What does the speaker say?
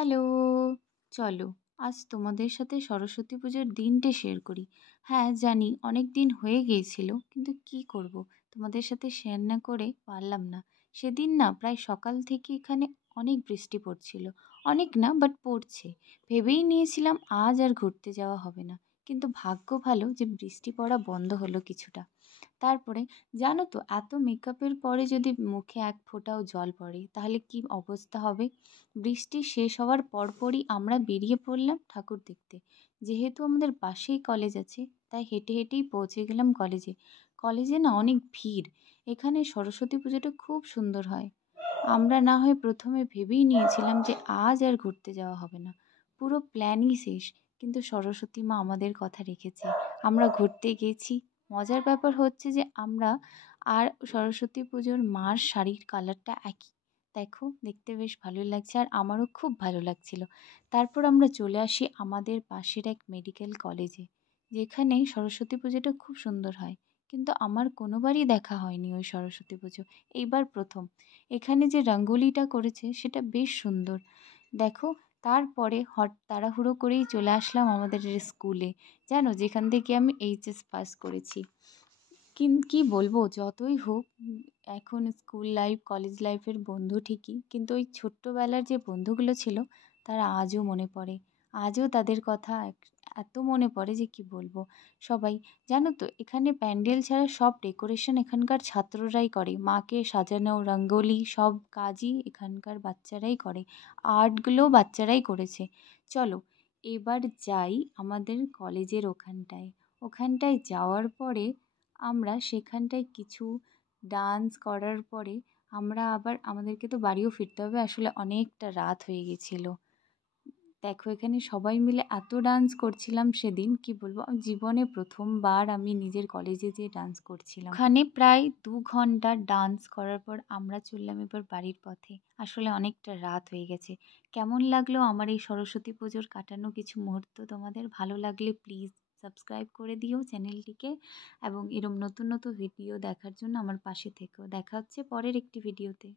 Hello! চলো আজ তোমাদের সাথে সরস্বতী পুজোর দিনটা শেয়ার করি। হ্যাঁ, জানি অনেক দিন হয়ে গিয়েছিল, কিন্তু কি করব? তোমাদের সাথে শেয়ার না করে পারলাম না। সেদিন না প্রায় সকাল থেকে এখানে অনেক বৃষ্টি পড়ছিল। অনেক না বাট পড়ছে। ভেবেই নিয়েছিলাম আজ আর ঘুরতে যাওয়া হবে না। কিন্তু ভাগ্য ভালো যে বৃষ্টি পড়া বন্ধ হলো কিছুটা। তারপরে জানো তো এত মেকআপের পরে যদি মুখে এক ফোঁটাও জল পড়ে তাহলে কি অবস্থা হবে। বৃষ্টি শেষ হওয়ার পরপরই আমরা বেরিয়ে পড়লাম ঠাকুর দেখতে। যেহেতু আমাদের পাশেই কলেজ আছে তাই হেঁটে হেঁটেই পৌঁছে গেলাম কলেজে। কলেজে না অনেক ভিড়। এখানে সরস্বতী পুজোটা খুব সুন্দর হয়। আমরা না হয় প্রথমে ভেবেই নিয়েছিলাম যে আজ আর ঘুরতে যাওয়া হবে না। পুরো প্ল্যানই শেষ, কিন্তু সরস্বতী মা আমাদের কথা রেখেছে। আমরা ঘুরতে গেছি। মজার ব্যাপার হচ্ছে যে আমরা আর সরস্বতী পুজোর মার শাড়ির কালারটা একই। দেখো দেখতে বেশ ভালোই লাগছে আর আমারও খুব ভালো লাগছিল। তারপর আমরা চলে আসি আমাদের পাশের এক মেডিকেল কলেজে, যেখানে সরস্বতী পুজোটা খুব সুন্দর হয়। কিন্তু আমার কোনোবারই দেখা হয়নি ওই সরস্বতী পুজো, এইবার প্রথম। এখানে যে রঙ্গোলিটা করেছে সেটা বেশ সুন্দর। দেখো, তারপরে তাড়াহুড়ো করেই চলে আসলাম আমাদের স্কুলে, জানো যেখান থেকে আমি এইচএস পাস করেছি। কি বলবো, যতই হোক এখন স্কুল লাইফ কলেজ লাইফের বন্ধু ঠিকই, কিন্তু ওই ছোট্টবেলার যে বন্ধুগুলো ছিল তারা আজও মনে পড়ে। আজও তাদের কথা এত মনে পড়ে যে কি বলবো। সবাই, জানো তো এখানে প্যান্ডেল ছাড়া সব ডেকোরেশন এখানকার ছাত্ররাই করে। মাকে সাজানো, রঙ্গোলি সব কাজই এখানকার বাচ্চারাই করে। আর্টগুলোও বাচ্চারাই করেছে। চলো এবার যাই আমাদের কলেজের ওখানটায়। ওখানটায় যাওয়ার পরে আমরা সেখানটায় কিছু ডান্স করার পরে আমরা আবার, আমাদেরকে তো বাড়িও ফিরতে হবে, আসলে অনেকটা রাত হয়ে গেছিলো। দেখো এখানে সবাই মিলে এত ডান্স করছিলাম সেদিন, কি বলবো, জীবনে প্রথমবার আমি নিজের কলেজে যেয়ে ডান্স করছিলাম। ওখানে প্রায় 2 ঘন্টা ডান্স করার পর আমরা চললাম এবার বাড়ির পথে। আসলে অনেকটা রাত হয়ে গেছে। কেমন লাগলো আমার এই সরস্বতী পুজোর কাটানো কিছু মুহূর্ত তোমাদের? ভালো লাগলে প্লিজ সাবস্ক্রাইব করে দিও চ্যানেলটিকে, এবং এরম নতুন নতুন ভিডিও দেখার জন্য আমার পাশে থেকো। দেখা হচ্ছে পরের একটি ভিডিওতে।